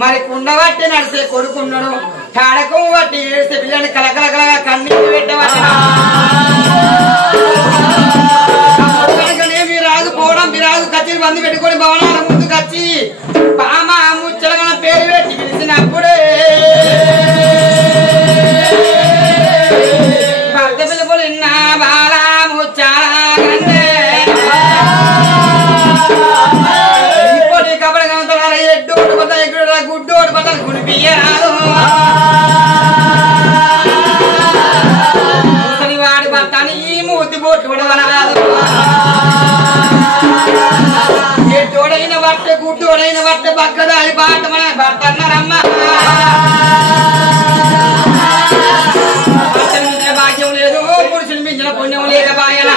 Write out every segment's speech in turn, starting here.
మరి కుండబట్టి నడిసే కొడుకున్నాడు తాడకం బట్టి ఏడిస్తే పిల్లని కలకలకలగా కన్నీరు పెట్టవచ్చనే విరాజు పోవడం విరాజు కచ్చి మంది పెట్టుకొని భవనాల ముందుకు వచ్చి పామ ముచ్చలగన పేరు పెట్టి పిలిచినప్పుడే భర్త పిలుపులు ఇన్నా బాలా ముచ్చాలంటే ఎడ్డోడు పడ్డ ఎగుడు గుడ్డోడు పడ్డ గుడిపియ్యరాదు వాడి భర్తని ఈ మూతి బోట్లు పడవరాదు ఎడ్డోడైన భర్త గుడ్డోడైన భర్త పక్కదారి పాట మన భర్త అన్నారమ్మ భర్తను మించిన భాగ్యం లేదు పురుషుని మించిన పుణ్యం లేక బాయన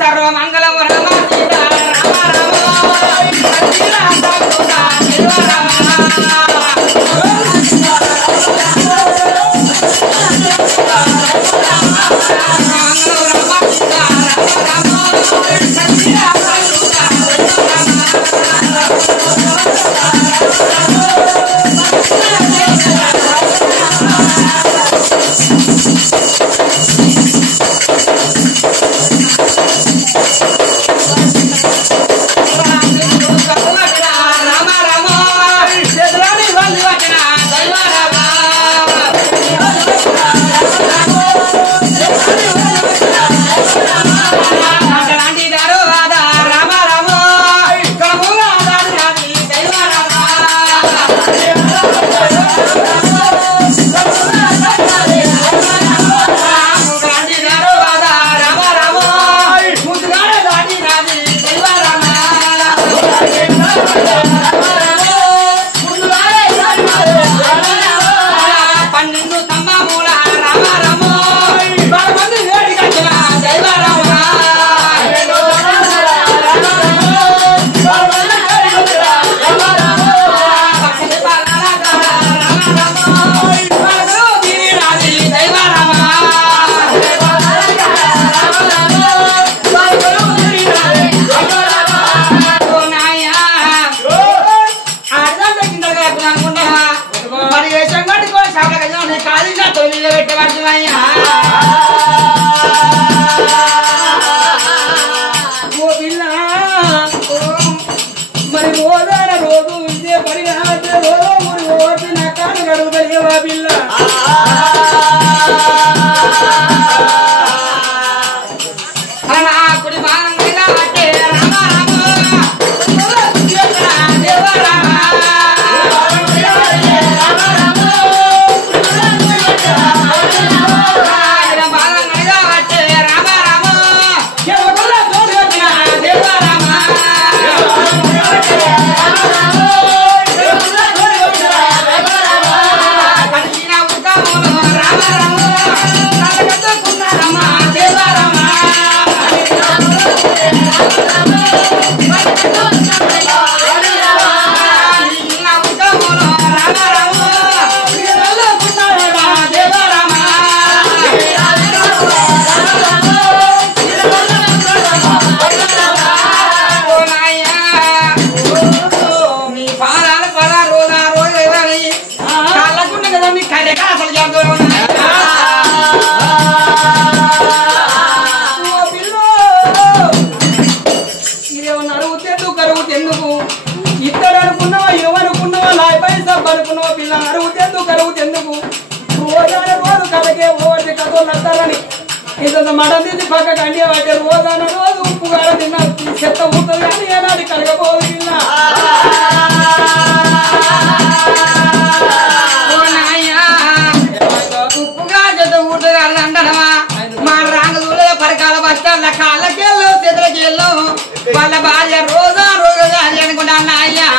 సర్వమంగళం రామ సీతారామ రామ కుడి బాగా అంటే రామ రామ దేవ రామ మడం తీసి పక్క కండి వాటి రోజాన రోజు ఉప్పు కాడ తిన్నా చెత్త ఊతుంది కానీ ఏనాడు కలగపోదు తిన్నా ఉప్పుగా చెత్త ఊటగా అంటాడమా మా రాంగ పరికాల బస్తాల కాళ్ళకెళ్ళు చేతులకెళ్ళు వాళ్ళ భార్య రోజా రోజుగా అనుకుంటా అయ్యా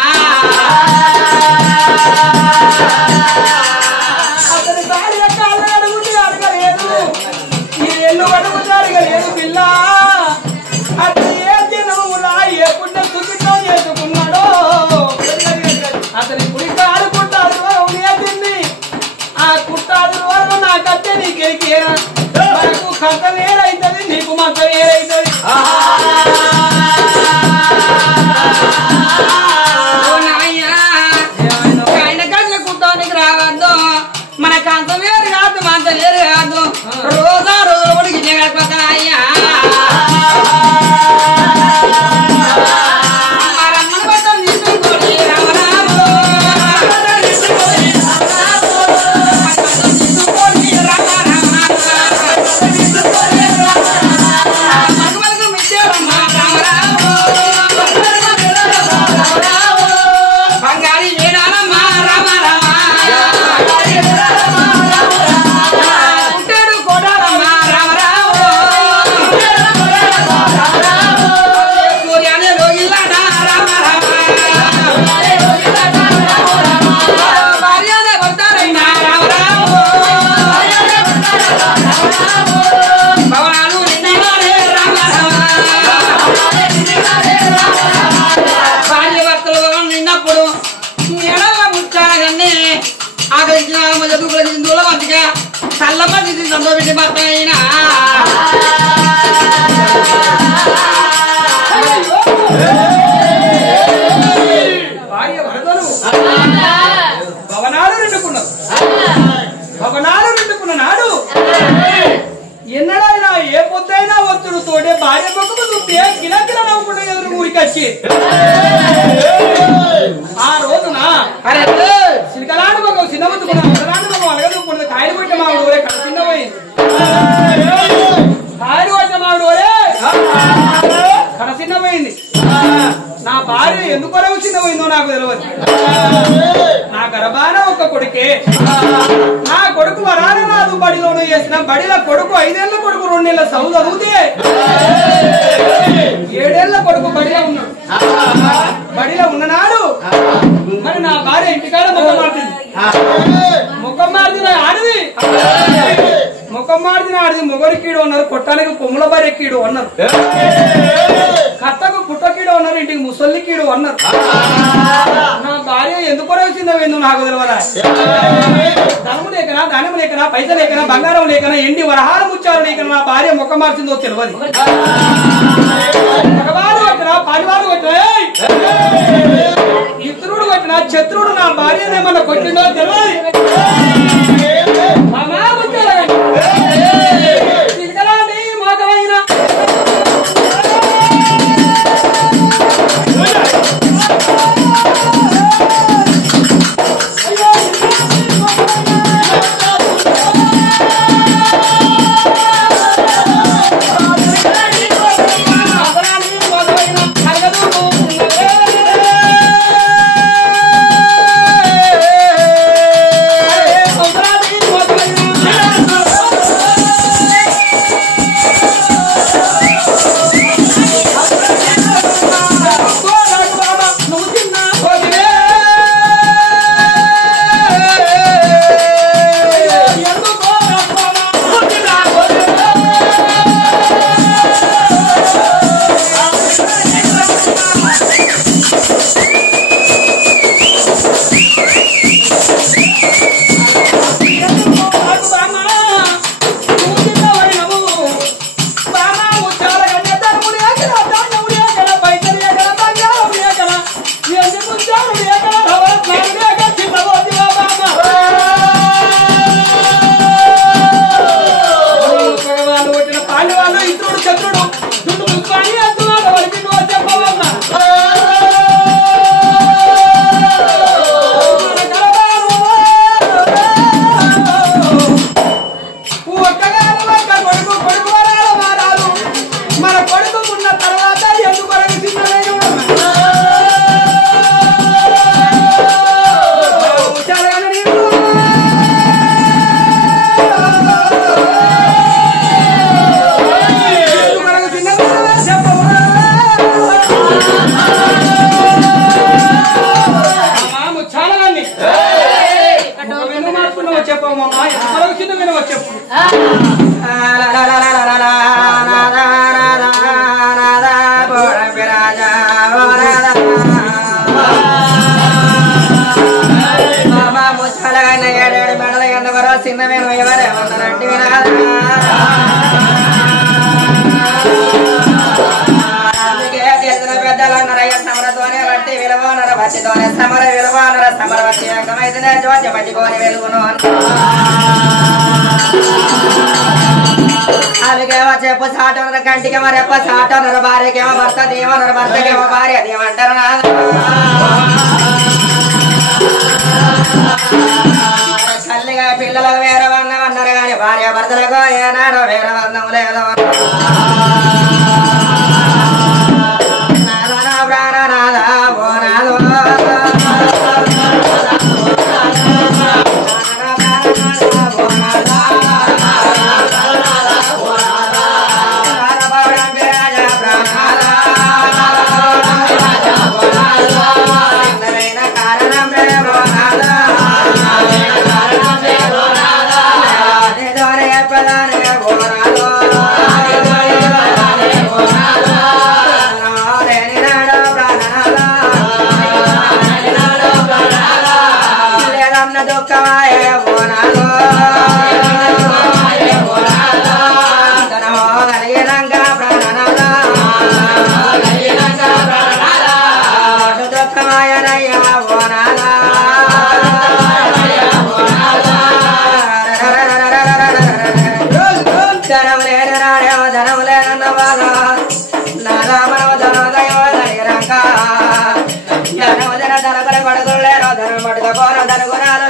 అతని భార్య కాళ్ళ అడుగుతుంది అడగలేదు ఎల్లు అడుగుతుంది అడగలేదు పిల్ల అతను ఏ దినములా ఏ పుణ్య స్థుతితో చేసుకున్నాడో అతని కుడిక ఆడుకుంటాడు తింది ఆ కుట్టాడు నా కత్తే నీకు ఎరికేనా మనకు కథ వేరైతుంది నీకు మత వేరైతుంది ఆయన కళ్ళ కుట్టానికి రావద్దు మన కంత వేరు కాదు మంత వేరు కాదు రోజా రోజు ఉడికి జగడపోతా అయ్యా మరమ్మను బట్టం తీసుకొని రామరాము బంగారీ వేడాలమ్మా రామ రామ ఉంటాడు కోడాలమ్మా రామ రామ సూర్యానే రోగిల్లాడా రామ రామ భార్యనే కొడతారైనా రామ రామ భవనాలు నిండినారే రామ రామ భార్య భర్తలు నిన్నప్పుడు ఎడల ముచ్చాడగానే ఆకలించిన చదువుకుల హిందువుల మధ్యగా చల్లబడి సంతోషి భర్త అయినా భార్య భర్తలు భవనాలు రెండుకున్నావు భవనాలు రెండుకున్న నాడు ఎన్నడైనా ఏ పొద్దైనా ఒత్తుడు తోడే భార్య పక్కకు చూస్తే కిలకిల నవ్వుకుంటూ ఎదురు ఊరికి వచ్చి ఆ రోజున సిలికలాంటి మొక్క చిన్నబుచ్చుకున్నా ఒకలాంటి మొక్క అలగదుకుంటుంది కాయలు కొట్టే మామిడి ఓరే కడ చిన్నపోయింది కాయలు కొట్టే మామిడి ఓరే కడ చిన్నపోయింది నా భార్య ఎందుకు కొరకు చిన్నపోయిందో నాకు తెలియదు నా గర్భాన ఒక కొడుకే నా కొడుకు వరాన నాదు బడిలోనూ చేసిన బడిలో కొడుకు 5 ఏళ్ల కొడుకు 2 నెలల చదువు చదివితే 7 ఏళ్ల కొడుకు బడిలో ఉన్నాడు బడిలో ఉన్ననాడు మరి నా భార్య ఇంటికాడ ముఖం మార్చిన ఆడిది మొగడికీడు అన్నారు కొట్టానికి కొమ్ముల భార్యకీడు అన్నారు కట్టకు పుట్టకీడు అన్నారు ఇంటికి ముసల్లికీడు అన్నారు నా భార్య ఎందుకు వచ్చిందో నాకు తెలియదా ధనము లేకనా ధాన్యం లేకనా పైసలు లేకనా బంగారం లేకనా ఎండి వరహారం ముచ్చారు లేకనా నా భార్య ముఖం మార్చిందో తెలియదు మగవాడు వచ్చినా పాడివాడు వచ్చినా మిత్రుడు వచ్చినా శత్రుడు నా భార్యనేమన్నా కొట్టిందో తెలియదు ఏమన్నారంటే అందుకే తెలిసిన పెద్దలు అన్నారయ్య సమరతోనే బట్టి విలువనర భక్తితోనే సమర విలువనర సమర భక్తి ఏకమైతేనే జ్యోతి పట్టుకొని వెలుగును అలాగేమో చెప్పు సాటనర కంటికి మరెప్ప సాటనర భార్యకేమో భర్త దేవనర భర్తకేమో భార్య దేవంటారు తల్లిగా పిల్లలకు వేరే వర్ణం అన్నారు కానీ భార్య భర్తలకు ఏనాడో వేరే వర్ణం లేదు ప్రాణనాథ ఓ నాథో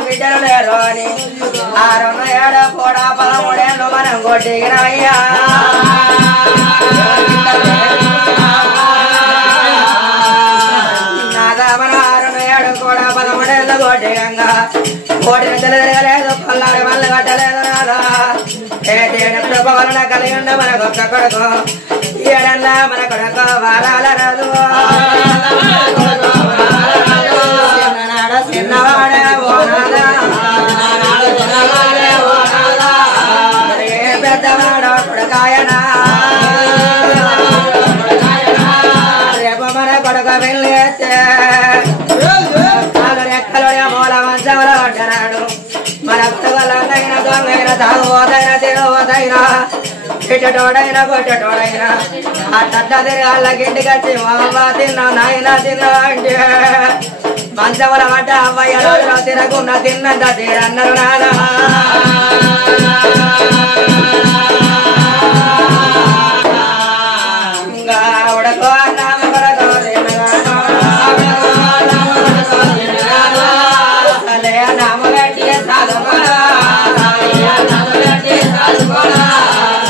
బిడ్డలు లేరు అని 6 7 కూడా 13 మనం కొట్టిగినయ్యా నాదమన 6 7 కూడా 13 కొట్టిగంగా కోటిన తెలియలేదు పల్లారి మళ్ళీ కట్టలేదు నాదా ఏడు వలన కలిగి ఉండ మన గొప్ప కొడుకు ఏడల్లా మన కొడుకు వారాల రాదు చిన్నవాడే పెద్దవాడు కొడుకాయనా రేపు మన కొడుకు వెళ్ళి రెక్కలు మూల మంచంలో పడ్డనాడు మన కొడుకులైన దొంగైన తాగుబోతైన తిరుగుబోతైనా ఇటటోడైనా కొట్టటోడైనా ఆ తట్ట తిరగాళ్ళకి ఇంటికి వచ్చి అవ్వ తిన్నా నాయన తిన్నా అంటే మంచముల పడ్డ అవ్వయ్య రోజులో తినకుండా తిన్నంత తీరన్నారు నాదా ఇంకా ఉడకో అన్నామ కొడకో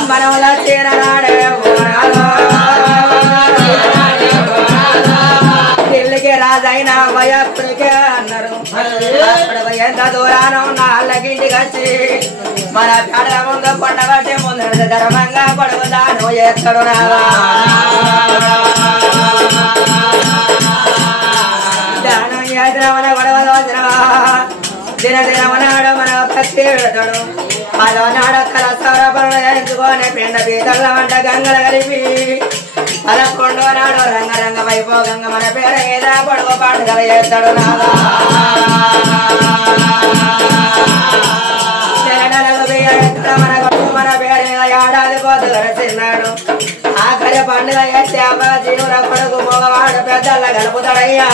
మనముల చీరనాడే ఢిల్లీకి రాజైన వయప్పుడికే అన్నారు అప్పుడు ఎంత దూరాన ఉన్న వాళ్ళకింటికి వచ్చి మన పేడ ముందు కొండబట్టి ముందు ధర్మంగా పడుగుతాను చేస్తాడు నాదా దానం చేసిన మన గొడవలు వచ్చినవా దినదినమనాడు మన పచ్చి పెడతాడు అదో నాడు కలసార పనులు ఎంచుకొని పిండ పీతల వంట గంగలు కలిపి 11 నాడు రంగరంగ వైభోగంగా మన పేర ఏదా పొడుగు పండుగలు చేస్తాడు నాదా మన కొడుకు మన పేరు మీద ఏడాది పోతు కలిసిన్నాడు ఆఖరి పండుగ చేస్తే అబ్బా జీవుల కొడుకు మగవాడు పెద్దల కలుపుతాడయ్యా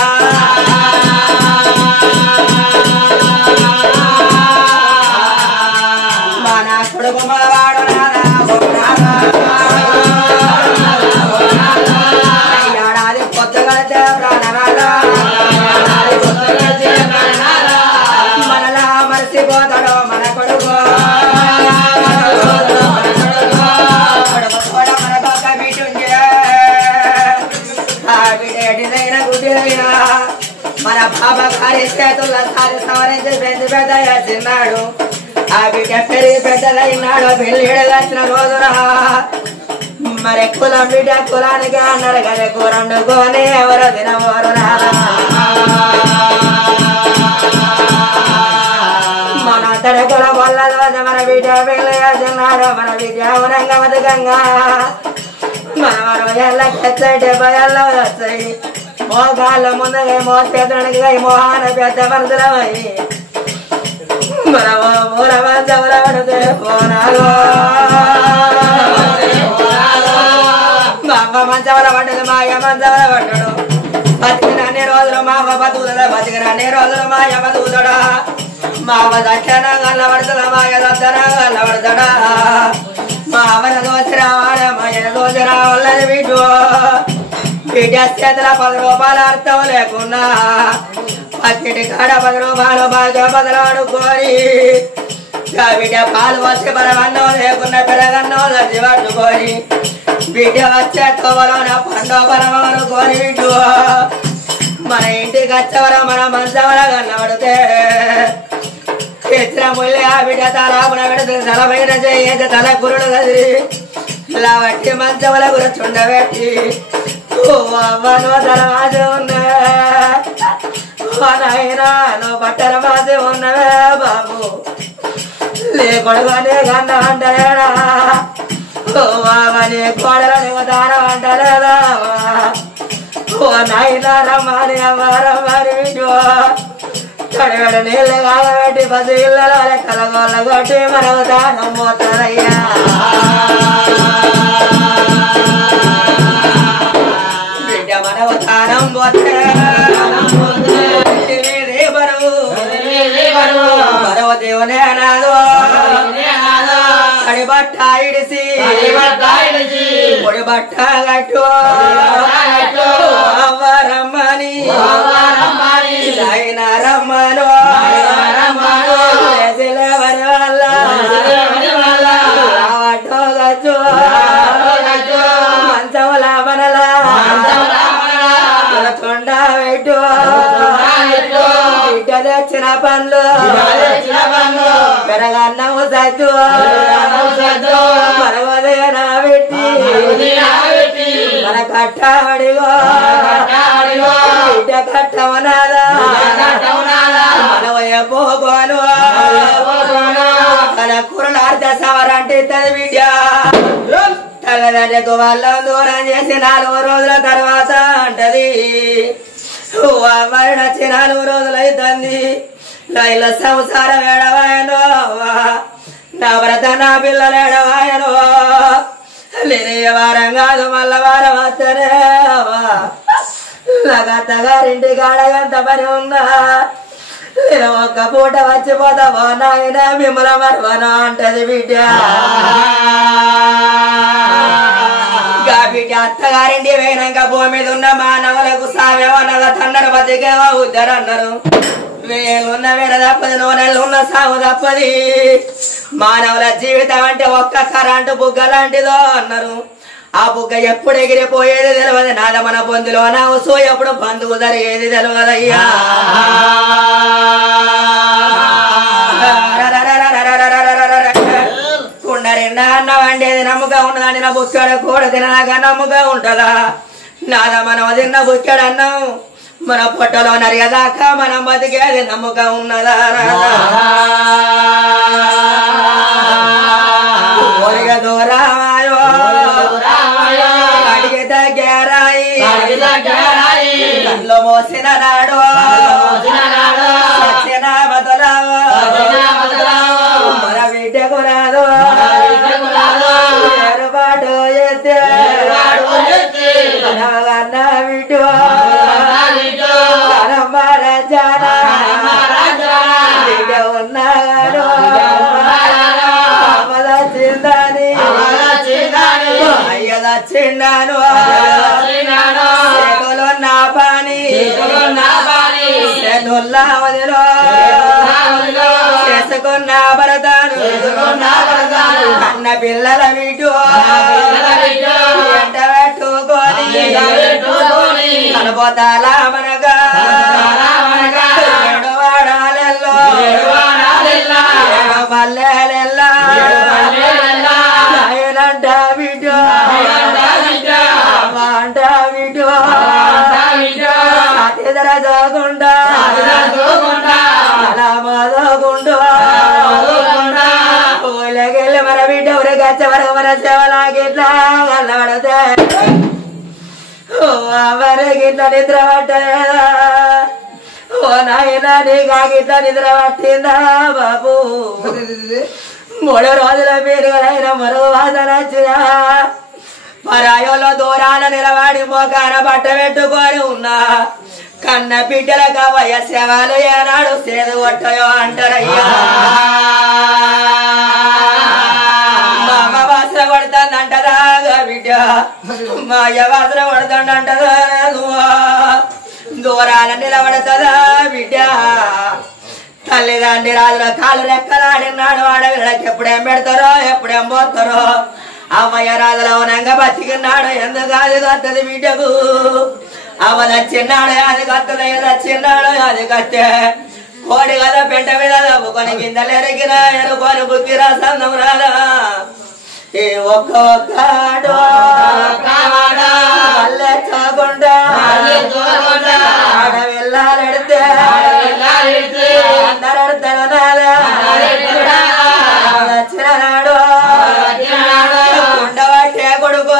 మన కొడుకు మగవాడు ఏడాది పొత్తు కలితే ప్రాణనాథ మనలా మరిసిపోతాడు మన కొడుకు మనకొక బిడ్డుండే ఆ బిడ్డైనా గుడ్డిదైనా మన బాబా గారి చేతుల్లో సారి సవరించి పెంచి పెద్ద చేసినాడు ఆ బిడ్డ పెరిగి పెద్దదైనాడు పెళ్ళిడు వచ్చిన రోజున మరి కులం బిడ్డ కులానికి అన్నారు కదా కూరండుకొని ఎవరో తినవరు మన తడి కులం వల్ల మన బిడ్డ పెళ్ళి వచ్చినాడు మన బిడ్డ ఊరంగా బతుకంగా మన మరో ఏళ్ళకి వచ్చాయి 70 ఏళ్ళు వచ్చాయి మోగాళ్ళ ముందుగా మోసేతుడికి మోహాన పెద్ద మనసులమై మూల మంచముల పడితే పోనాలో మామ మంచముల పడ్డది మాయ మంచముల పడ్డాడు బతికిన అన్ని రోజులు మామ బతుకుదా బతికిన అన్ని రోజులు మాయ బతుకుతాడా మామ దక్షణ కళ్ళబడుతుందా మాయ దక్షణ కళ్ళబడతాడా మామన దోచిరావాడ మాయన దోచిరావాలని బిడ్డు బిడ్డ చేతుల 10 రూపాయల అర్థం లేకున్నా పచ్చటి కాడ 10 రూపాయలు బాగా బదలాడుకొని బిడ్డ పాలు వచ్చి బలవన్నో లేకున్నా పెరగన్నో లజ్జి పట్టుకొని బిడ్డ వచ్చే తోవలోన పండో బలం అనుకొని బిడ్డు మన ఇంటికి వచ్చేవర మన మంచవర కన్నబడితే తెచ్చిన ముళ్ళి ఆ బిడ్డ తలాపున పెడితే తలపైన చేయ తల గురుడు కదిరి ఇలా బట్టి మంచవల గురచుండబెట్టి అవ్వను తల మాసి ఉన్నా నాయనా నువ్వు బట్టల మాసి ఉన్నవే బాబు లేకొడగానే కన్న అంటలేడా నీ కోడల నువ్వు దానం అంటలేదా ఓ నాయనా రమ్మని అమ్మ రమ్మని కడగడ నీళ్ళు కాగబెట్టి 10 ఇళ్ళలో కలగోళ్ళ కొట్టి మనకు దానం పోతారయ్యా బిడ్డ మనకు దానం పోతే బరువు దేవునే నాదో కడి బట్ట ఇడిసి పొడి బట్ట కట్టు రమ్మని రమ్మను వరి వల్ల గచ్చు మంచముల మనలా తొండ పెట్టు బిడ్డ తెచ్చిన పండ్లు పెరగన్నము సద్దు మనవదేనా పెట్టి మన కట్టబడిగో బిడ్డ కట్టమనాదా మనవయ పోగోను తన కూరలు అర్ధ సవరంటే తన బిడ్డ తల్లిదండ్రులకు వాళ్ళ దూరం చేసి 4 రోజుల తర్వాత అంటది మరి నచ్చి 4 రోజులు అవుతుంది లైల సంసారం ఏడవాయనో నా భర్త నా పిల్లలు ఏడవాయనో లేని వారం కాదు మళ్ళా వారం వస్తేనే నాకు అత్తగారింటి కాడగంత పని ఉందా నేను ఒక్క పూట వచ్చిపోతావో నాయన మిమ్మల్ని మరవను అంటది బిడ్డ బిడ్డ అత్తగారింటి పోయినాక భూమి మీద ఉన్న మానవులకు సామేమన్నదా తండ్రి బతికేవా ఉద్దరన్నారు వేలున్న వేడ తప్పది 9 నెలలు ఉన్న సాగు తప్పది మానవుల జీవితం అంటే ఒక్క కరెంటు బుగ్గ లాంటిదో అన్నారు ఆ బుగ్గ ఎప్పుడు ఎగిరిపోయేది తెలియదు నాద మన బొందులో నా ఉసు ఎప్పుడు బంధువు జరిగేది తెలియదయ్యా కుండరిండా అన్నం వండేది నమ్ముగా ఉన్నదని నా బుక్కాడు కూడా తినలాగా నమ్ముగా ఉంటదా నాద మనం తిన్న బుక్కాడు అన్నం మన పొట్టలో నరిగదాకా మనం బతికేది నమ్ముగా ఉన్నదా దూరామాయో అడిగి దగ్గరాయి కళ్ళు మోసిన నాడు సచిన బదులావో మన బిడ్డకు రాదు ఏర్పాటు చేస్తే అన్న బిడ్డ బిడ్డ ఉన్నాడు చిందని అయ్యద చిండాను చేతులు నా పాని చేతుల్లా వదిలో చేసుకున్న భరతాను అన్న పిల్లల వీటు ఎంట పెట్టుకొని కలపోతాల మనగా వాడాలెల్లో పల్లెలెల్లా అంట బిడ్డ అంట బిడ్డ అతిదర దోగుండా ఊళ్ళకెళ్ళి మన బిడ్డ ఊరికచ్చ వరకు మన సేవలాగిట్లా కళ్ళబడితే వరకిట్లా నిద్ర పట్టలేదా ఓ నాయ నాయనా నీకు ఆగిత నిద్ర పట్టిందా బాబు 3 రోజుల పేరుగలైన మరో వాసన వచ్చినా పరాయోలో దూరాన నిలబడి మోకాన బట్ట పెట్టుకొని ఉన్నా కన్న బిడ్డలకు వయస్సేవాలు ఏనాడు సేదు కొట్టయో అంటారయ్యా మా అమ్మ వాసన కొడుతుందంటదా బిడ్డ మా అయ్య వాసన కొడుతుందంటదా దూరాన నిలబడుతుందా బిడ్డ తల్లిదండ్రి రాజుల కాలు రెక్కలాడినాడు ఆడవిళ్ళకి ఎప్పుడేం పెడతారో ఎప్పుడేం పోతారో అమ్మయ్య రాజుల ఉనంగా బతికినాడు ఎందుకు అది కత్తది బిడ్డకు అవల చిన్నాడు అది కత్తది చిన్నాడు అది కత్తే కోడి కదా పెంట మీద నవ్వుకొని గింజలు ఎరిగిన ఎనుకొని బుక్కిరా సందం రాదా ఏ ఒక్కొక్కడు చాకుండా ఆడ వెళ్ళాలడితే అందరడతాడు చిన్నాడు ఉండబట్టే కొడుకు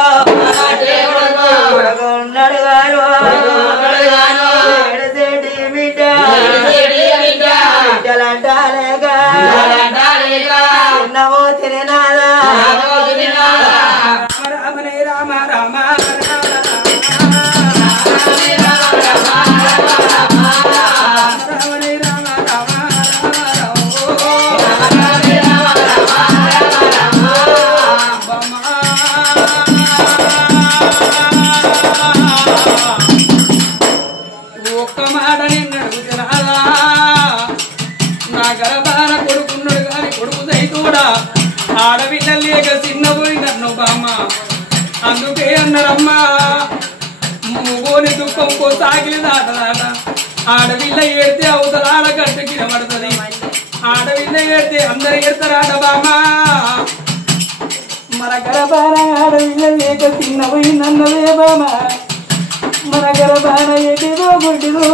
ఉన్నాడు గారు ఎడసేటి బిడ్డ బిడ్డలంటాలేగా చిన్నవో తిరినాదా రామనే రామ రామ ఒక్క మాట నిన్ను అడుగుతున్నారా నా గర్భాన కొడుకున్నాడు కాని కొడుకు దైతుడా ఆడపిల్ల లేక చిన్న పోయి నన్ను బామ్మ అందుకే అన్నారమ్మా మూగోని దుఃఖం కో సాగిలి దాటదాట ఆడపిల్ల ఏడితే అవతల ఆడ కట్ట కినబడుతుంది ఆడపిల్ల ఏడితే అందరు ఏడతారాట బామ్మ మన గర్భాన ఆడపిల్ల లేక చిన్న పోయి నన్నదే బామ్మ మన గర్భాన ఎదిదో గుడ్డిదో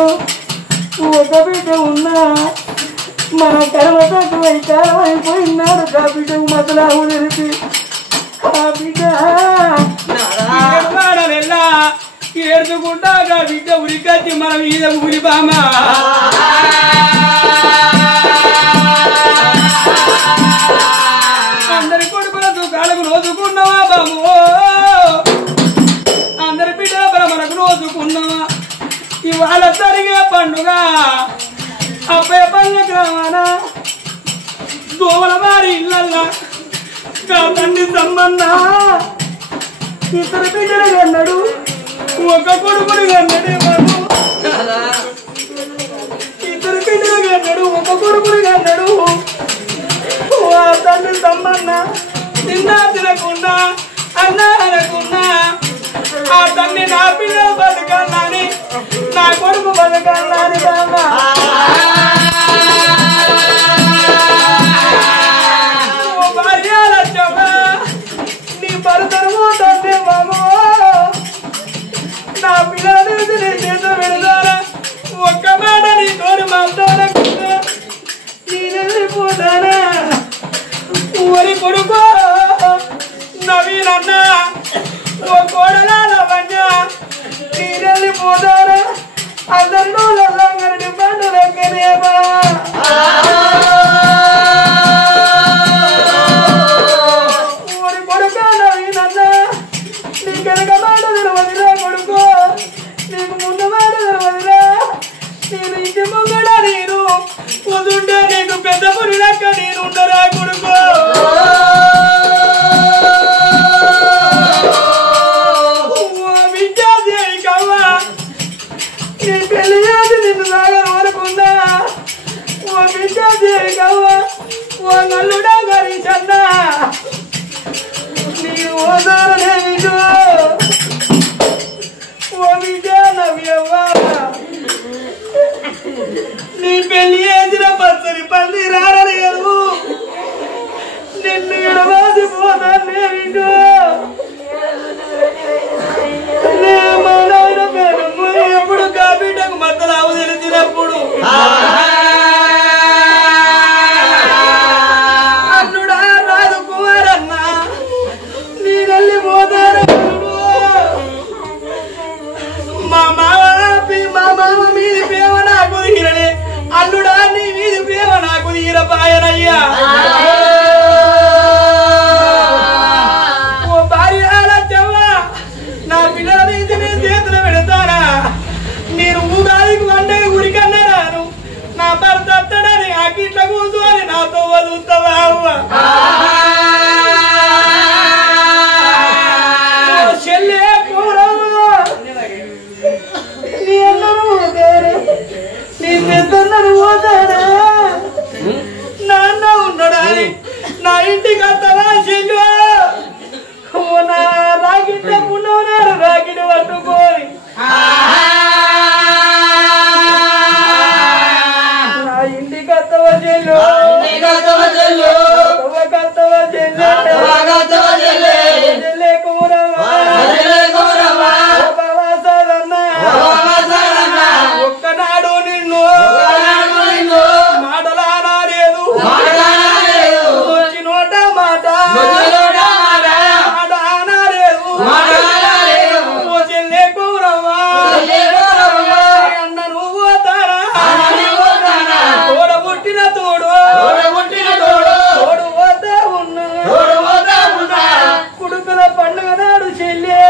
ఒక బిడ్డ ఉన్నా మన కర్మ తక్కువైపోయినాడు ఆ బిడ్డకు మసలావు తెలిపి ఆ బిడ్డ వాడలెల్లా ఏడుచుకుంటా ఆ బిడ్డ ఉరికొచ్చి మన మీద ఊరి బామ అందరి కొడుకుల దుకాణకు రోజుకున్నావా బాము అందరి బిడ్డ మనకు రోజుకున్నావా ఇవాళ జరిగే పండుగ అప్పయ్య పల్లె గ్రామాన దోమల వారి ఇళ్ళల్లా తండ్రి సంబంధ ఇద్దరు బిడ్డలు కన్నాడు ఒక కొడుకుడు కన్నాడే బాబు ఇద్దరు బిడ్డలు కన్నాడు ఒక కొడుకుడు కన్నాడు ఆ తండ్రి సంబంధ తిన్నా తినకుండా అన్నా అనకుండా ఆ తల్లి నా పిల్లలు బతకాలని నా కొడుకు బతకాలని బాబా నీ భర్తను తండ్రి బాబు నా పిల్లలు నీ చేత పెడతారా ఒక్క మాట నీ తోడు మాట్లాడ నేను వెళ్ళిపోతానా ఊరి కొడుకు నవీనన్నా ఓ కోడల వంజ నీరెళ్ళిపోతారా అందరిలో లల్లంగడి పండుగనేవా ఊరి కొడుకు నవీనన్నా నీ కనుక మాట తెలవదిరా కొడుకు నీకు ముందు మాట తెలవదిరా నేను ఇంటి ముంగడ నేను కుదుంటే నీకు పెద్ద పురి లెక్క నేను ఉండరా కొడుకు నీ పెళ్లి చేసి నిన్ను లాగా వరకుందా ఓ విద్యాదేవి కవ్వ ఓ నల్లుడా గారి చంద నీ ఓదారనే విజు ఓ విద్యా నవ్యవ్వ నీ పెళ్లి చేసిన పచ్చని పల్లి రారలేదు నిన్ను విడవాసిపోతానే విజు ఎప్పుడు కాబిడ్డకు మద్దలావు తెలిసినప్పుడు అన్నుడా రాదు కుమారన్న నేనెళ్ళి పోతాను మా మామ మీది ప్రేమ నాకు తీరని బాయనయ్యా ఓ భార్య లచ్చవ్వ నా పిల్లల నుంచి నేను చేతులు పెడతానా నేను ఊగాదికి వండే ఊరికన్నా రాను నా భర్త అత్తడని అకిట్ల కూర్చొని నాతో వదులుతావా అవ్వ చెల్లె నీ అన్నను పోతారా నీ పెద్దన్నను పోతారా నాన్న ఉన్నాడని నా ఇంటికి వస్తావా చెల్లు ఓ నా రాగిట్ల పున్నవనాడు రాగిడి పట్టుకోని నా ఇంటికి వస్తావా చెల్లు కత్తవా చెల్లె చెల్లె కూరవా ఒక్కనాడు నిన్ను మాటలానా లేదు నోట మాట మాటానా లేదు చెల్లె కూరవా అన్న నువ్వు పోతారా తోడబుట్టిన తోడు తోడు పోతా ఉన్నా కుడుకుల పండుగ నాడు చెల్లె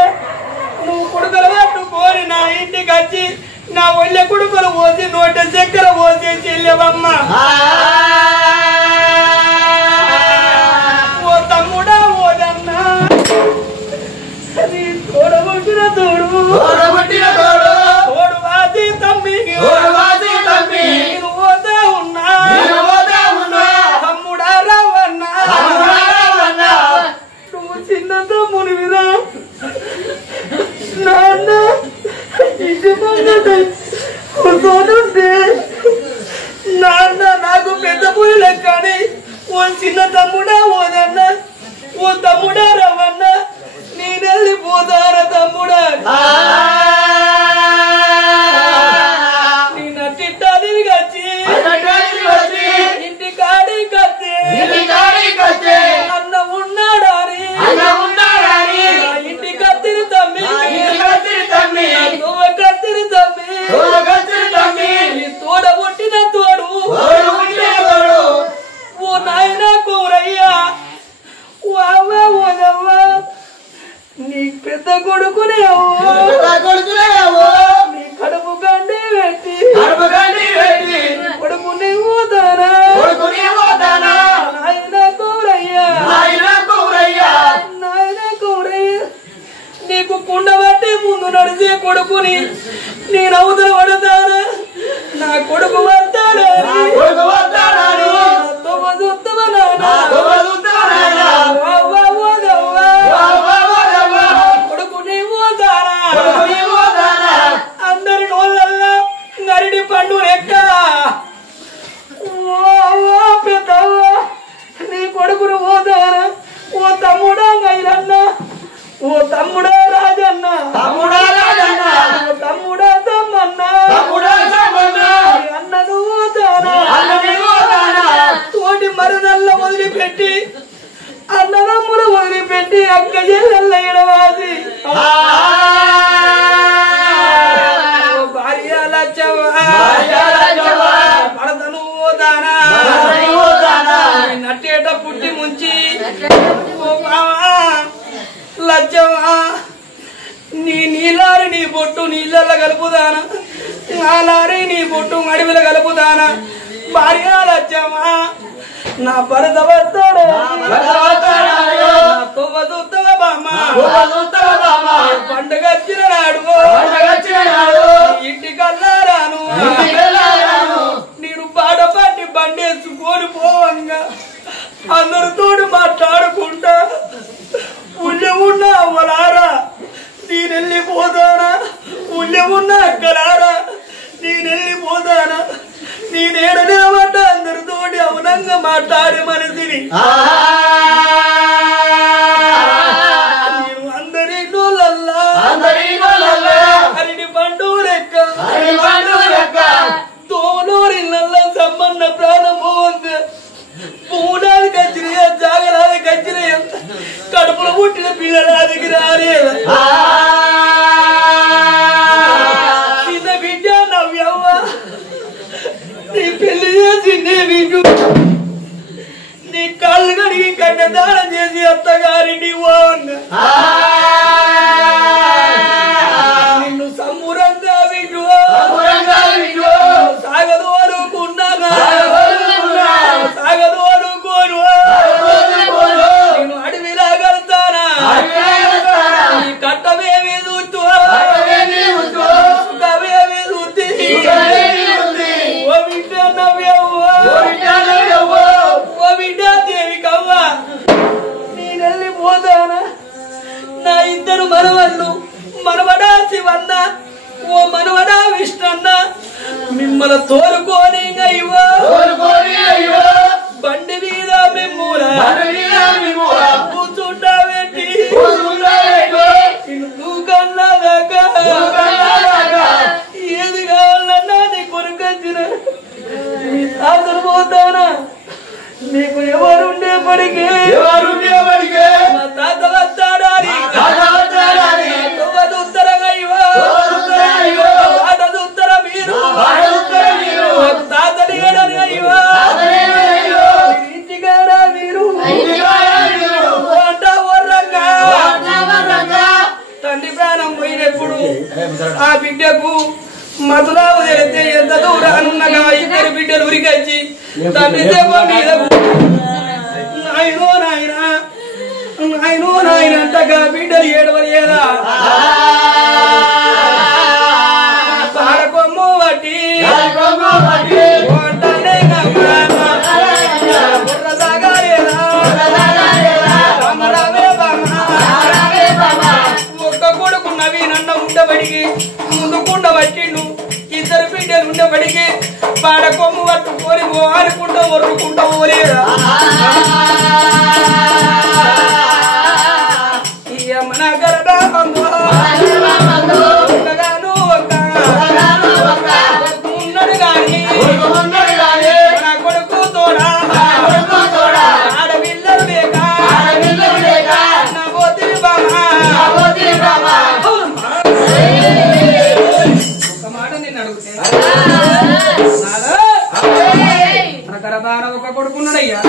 నువ్వు కుడుకలు పట్టుకొని నా ఇంటికి వచ్చి నా ఒళ్ళె కుడుకలు పోసి నోట చక్కెర పోసి చెల్లెవమ్మ ఓ తమ్ముడా ఓదన్నా నీ తోడబుట్టిన తోడు తోడు వాసి తమ్మి నేను పోతా ఉన్నా తమ్ముడా రావన్నా నువ్వు చిన్న తమ్ముని మీద నాన్న ఇంటి కూర్చోనుంటే నాన్న నాకు పెద్ద పూలు లెక్కని ఓ చిన్న తమ్ముడా ఓదన్న ఓ తమ్ముడా రవన్న నేనెళ్ళిపోతారా తమ్ముడా నేను తిట్టా తిరిగి వచ్చి ఇంటి కాడికి వచ్చి అన్న ఉన్నాడని ఇంటి కత్తిరి తమ్మి కత్తిరి తమ్మి తోడబుట్టిన తోడు ఓ నాయన కూరయ్యా ఓదవ్వ నీ పెద్ద కొడుకునే నీ కడుపు గండి పెట్టి కొడుకు నీవు నాయన కూరయ్యా నీకు కుండ బట్టి ముందు నడిచే కొడుకుని నేను అవతల పడతానా నా కొడుకు వస్తాడా కొడుకు నీవు అందరి నోళ్ళల్లా నరిడి పండు లెక్క పెద్దవ్వ నీ కొడుకును పోతారా ఓ తమ్ముడా గైరన్న ఓ తమ్ముడా రాజన్న తమ్ముడా తమ్మన్న అన్నను పోతారా తోటి మరదల్ల వదిలిపెట్టి అన్నదమ్ములు వదిలిపెట్టి అక్క చెల్లెల్ల ఎడవాసి భార్య లచ్చవ్వ పడతను పోతానా నట్టేట పుట్టి ముంచి లచ్చవ్వ నీ నీలారి నీ బొట్టు నీళ్ళ కలుపుదానా నా లారి నీ బొట్టు అడవిల కలుపుదానా భార్య లచ్చవ్వ నా భరత వస్తాడు బామ్మ పండుగ వచ్చిన నాడు ఇంటికల్లారాను నేను పాడపట్టి బండేసుకొని పోవంగా అందరితోడు మాట్లాడుకుంటా ఉల్లె ఉన్న అవ్వలారా నేనెళ్ళిపోతానా ఉల్లె ఉన్న అక్కలారా నేనెళ్ళిపోతానా నేనేడనేమంట అందరితోటి అవునంగా మాట్లాడే మనిషిని నేను అందరి నోళ్ళల్లా అరిని పండు లెక్క తోనూరిళ్ళల్లా సంబంధ ప్రాణం పోవంగా పూనాది కచ్చినాయ జాగరాది కచ్చినాయ కడుపులో పుట్టిన పిల్లలాదికి రాలేదు చిన్న బిడ్డ నవ్యవ్వ నీ పెళ్లి చేసి నీ అన్న ఓ మనవడా విష్ణన్న మిమ్మల్ని తోలుకోని అయ్యో బండి మీద మిమ్మూల కూర్చుంటావేంటి కన్నదాకా ఏది కావాలన్నా నీ కొనుకొచ్చిన అసలు పోతానా నీకు ఎవరుండేపడికి మా తాత వస్తాడా ఉత్తర మీరు తాతని అయ్యో ఇంటికారా మీరు తండ్రి ప్రాణం పోయినప్పుడు ఆ బిడ్డకు మధురావు తెలిస్తే ఎంత దూరానున్నగా ఇద్దరు బిడ్డలు ఉరికొచ్చి తండ్రి దెబ్బ మీద నాయన అంతగా బిడ్డలు ఏడవలేదా పాడకొమ్ము బట్టి ఒక్క కొడుకు నవీనన్న ఉండబడికి ముందుకుండ పట్టిండు ఇద్దరు బిడ్డలు ఉండబడికి పాడకొమ్ము పట్టుకొని ఆడుకుంటా ఒర్రుకుంటా పోలేదా మన గరడా ఉన్నాడు గాని నా కొడుకు తోడా ఆడపిల్లలు లేక నా పోతిరి బామా ఒక మాట నిన్ను అడుగుతే మన గరబాన ఒక కొడుకున్నాడయ్యా